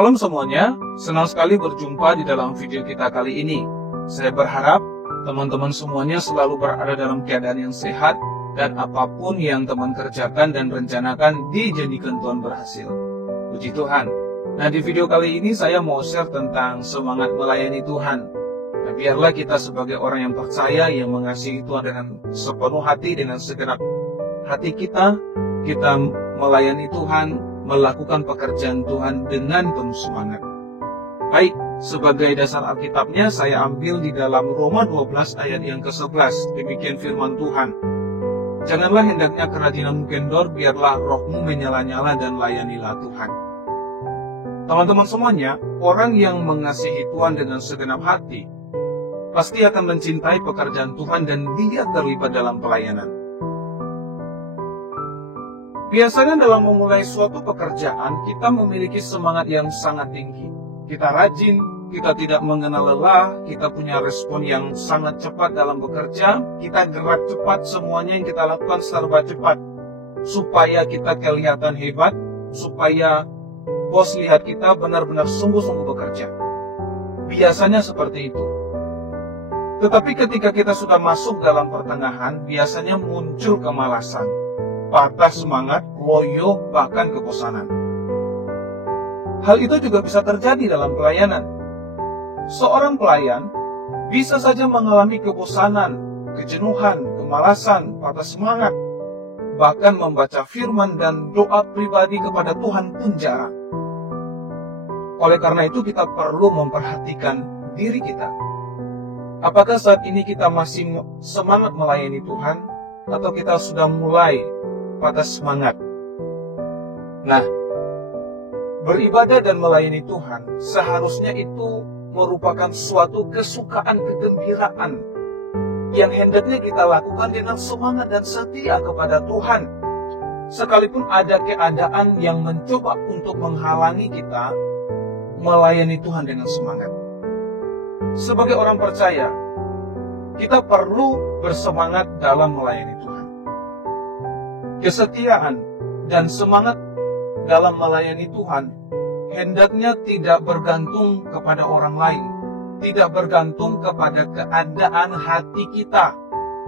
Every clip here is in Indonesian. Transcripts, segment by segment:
Shalom semuanya, senang sekali berjumpa di dalam video kita kali ini. Saya berharap teman-teman semuanya selalu berada dalam keadaan yang sehat dan apapun yang teman kerjakan dan rencanakan dijadikan Tuhan berhasil. Puji Tuhan. Nah, di video kali ini saya mau share tentang semangat melayani Tuhan. Nah, biarlah kita sebagai orang yang percaya, yang mengasihi Tuhan dengan sepenuh hati, dengan segenap hati kita melayani Tuhan, melakukan pekerjaan Tuhan dengan penuh semangat. Baik, sebagai dasar Alkitabnya saya ambil di dalam Roma 12 ayat yang ke-11. Demikian firman Tuhan. Janganlah hendaknya kerajinan kendor, biarlah rohmu menyala-nyala dan layanilah Tuhan. Teman-teman semuanya, orang yang mengasihi Tuhan dengan segenap hati pasti akan mencintai pekerjaan Tuhan dan dia terlibat dalam pelayanan. Biasanya dalam memulai suatu pekerjaan, kita memiliki semangat yang sangat tinggi. Kita rajin, kita tidak mengenal lelah, kita punya respon yang sangat cepat dalam bekerja, kita gerak cepat, semuanya yang kita lakukan serba cepat. Supaya kita kelihatan hebat, supaya bos lihat kita benar-benar sungguh-sungguh bekerja. Biasanya seperti itu. Tetapi ketika kita sudah masuk dalam pertengahan, biasanya muncul kemalasan, patah semangat, loyo, bahkan kebosanan. Hal itu juga bisa terjadi dalam pelayanan. Seorang pelayan bisa saja mengalami kebosanan, kejenuhan, kemalasan, patah semangat, bahkan membaca firman dan doa pribadi kepada Tuhan pun jarang. Oleh karena itu kita perlu memperhatikan diri kita. Apakah saat ini kita masih semangat melayani Tuhan, atau kita sudah mulai patah semangat? Nah, beribadah dan melayani Tuhan seharusnya itu merupakan suatu kesukaan, kegembiraan yang hendaknya kita lakukan dengan semangat dan setia kepada Tuhan. Sekalipun ada keadaan yang mencoba untuk menghalangi kita melayani Tuhan dengan semangat. Sebagai orang percaya, kita perlu bersemangat dalam melayani Tuhan. Kesetiaan dan semangat dalam melayani Tuhan hendaknya tidak bergantung kepada orang lain, tidak bergantung kepada keadaan hati kita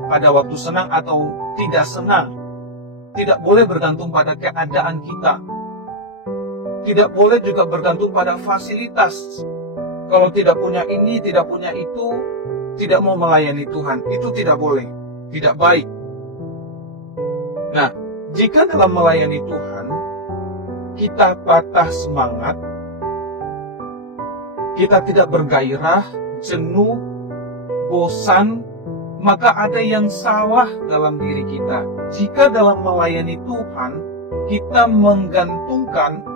pada waktu senang atau tidak senang. Tidak boleh bergantung pada keadaan kita. Tidak boleh juga bergantung pada fasilitas. Kalau tidak punya ini, tidak punya itu, tidak mau melayani Tuhan, itu tidak boleh, tidak baik. Nah, jika dalam melayani Tuhan kita patah semangat, kita tidak bergairah, jenuh, bosan, maka ada yang salah dalam diri kita. Jika dalam melayani Tuhan kita menggantungkan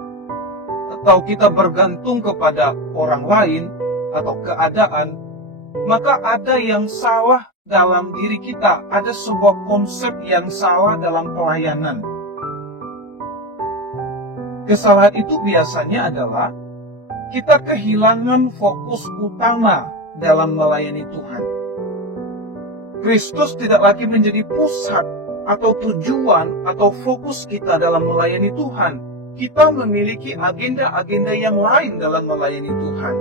atau kita bergantung kepada orang lain atau keadaan, maka ada yang salah dalam diri kita. Ada sebuah konsep yang salah dalam pelayanan. Kesalahan itu biasanya adalah kita kehilangan fokus utama dalam melayani Tuhan. Kristus tidak lagi menjadi pusat atau tujuan atau fokus kita dalam melayani Tuhan. Kita memiliki agenda-agenda yang lain dalam melayani Tuhan.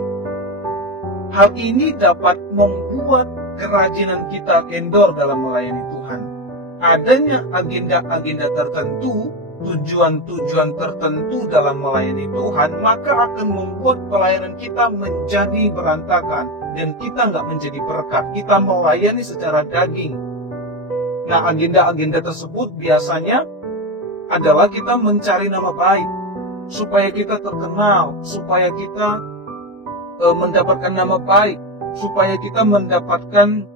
Hal ini dapat membuat kerajinan kita kendor dalam melayani Tuhan. Adanya agenda-agenda tertentu, tujuan-tujuan tertentu dalam melayani Tuhan, maka akan membuat pelayanan kita menjadi berantakan dan kita nggak menjadi berkat. Kita melayani secara daging. Nah, agenda-agenda tersebut biasanya adalah kita mencari nama baik, supaya kita terkenal, supaya kita mendapatkan nama baik, supaya kita mendapatkan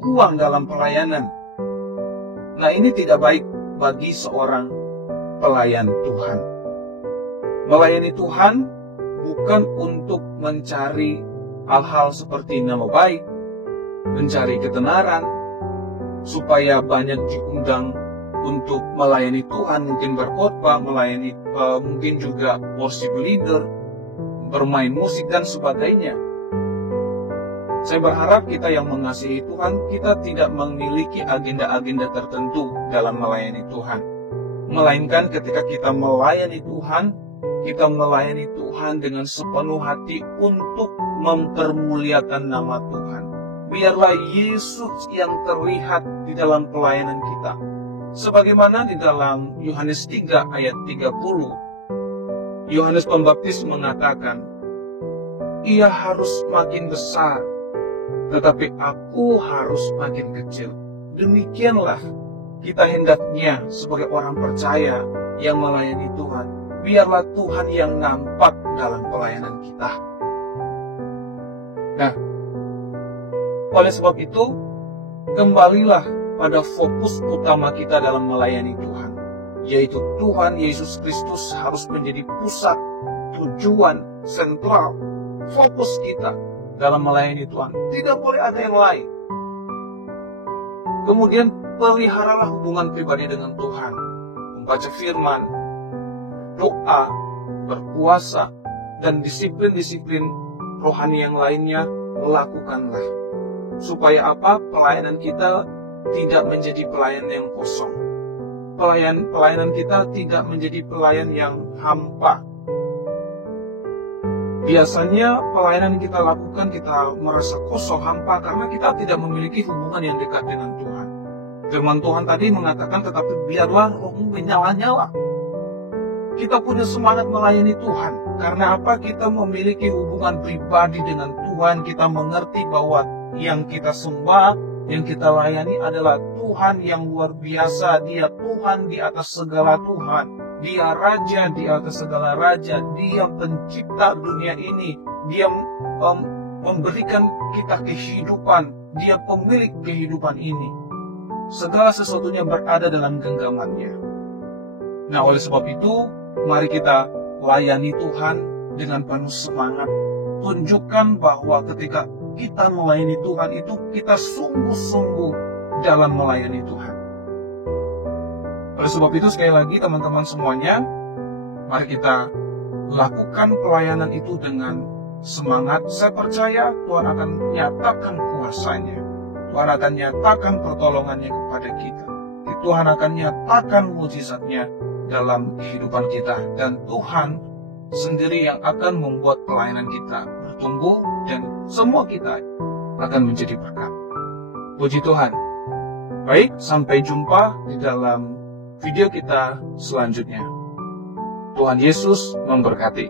uang dalam pelayanan. Nah, ini tidak baik bagi seorang pelayan Tuhan. Melayani Tuhan bukan untuk mencari hal-hal seperti nama baik, mencari ketenaran, supaya banyak diundang untuk melayani Tuhan, mungkin berkhotbah, melayani mungkin juga worship leader, bermain musik dan sebagainya. Saya berharap kita yang mengasihi Tuhan, kita tidak memiliki agenda-agenda tertentu dalam melayani Tuhan. Melainkan ketika kita melayani Tuhan, kita melayani Tuhan dengan sepenuh hati untuk mempermuliakan nama Tuhan. Biarlah Yesus yang terlihat di dalam pelayanan kita. Sebagaimana di dalam Yohanes 3 ayat 30, Yohanes Pembaptis mengatakan, "Ia harus makin besar, tetapi aku harus makin kecil." Demikianlah kita hendaknya sebagai orang percaya yang melayani Tuhan. Biarlah Tuhan yang nampak dalam pelayanan kita. Nah, oleh sebab itu, kembalilah pada fokus utama kita dalam melayani Tuhan, yaitu Tuhan Yesus Kristus harus menjadi pusat, tujuan, sentral, fokus kita dalam melayani Tuhan. Tidak boleh ada yang lain. Kemudian, peliharalah hubungan pribadi dengan Tuhan. Membaca firman, doa, berpuasa, dan disiplin-disiplin rohani yang lainnya, lakukanlah. Supaya apa? Pelayanan kita tidak menjadi pelayan yang kosong. Pelayanan kita tidak menjadi pelayan yang hampa. Biasanya pelayanan yang kita lakukan kita merasa kosong, hampa, karena kita tidak memiliki hubungan yang dekat dengan Tuhan. Firman Tuhan tadi mengatakan, tetapi biarlah rohmu menyala-nyala. Kita punya semangat melayani Tuhan. Karena apa? Kita memiliki hubungan pribadi dengan Tuhan. Kita mengerti bahwa yang kita sembah, yang kita layani adalah Tuhan yang luar biasa. Dia Tuhan di atas segala Tuhan. Dia Raja di atas segala Raja. Dia pencipta dunia ini. Dia memberikan kita kehidupan. Dia pemilik kehidupan ini. Segala sesuatunya berada dalam genggamannya. Nah, oleh sebab itu, mari kita layani Tuhan dengan penuh semangat. Tunjukkan bahwa ketika kita melayani Tuhan itu, kita sungguh-sungguh dalam melayani Tuhan. Oleh sebab itu, sekali lagi teman-teman semuanya, mari kita lakukan pelayanan itu dengan semangat. Saya percaya Tuhan akan nyatakan kuasa-Nya. Tuhan akan nyatakan pertolongannya kepada kita. Tuhan akan nyatakan mujizat-Nya dalam kehidupan kita. Dan Tuhan sendiri yang akan membuat pelayanan kita bertumbuh dan semua kita akan menjadi berkat. Puji Tuhan. Baik, sampai jumpa di dalam video kita selanjutnya. Tuhan Yesus memberkati.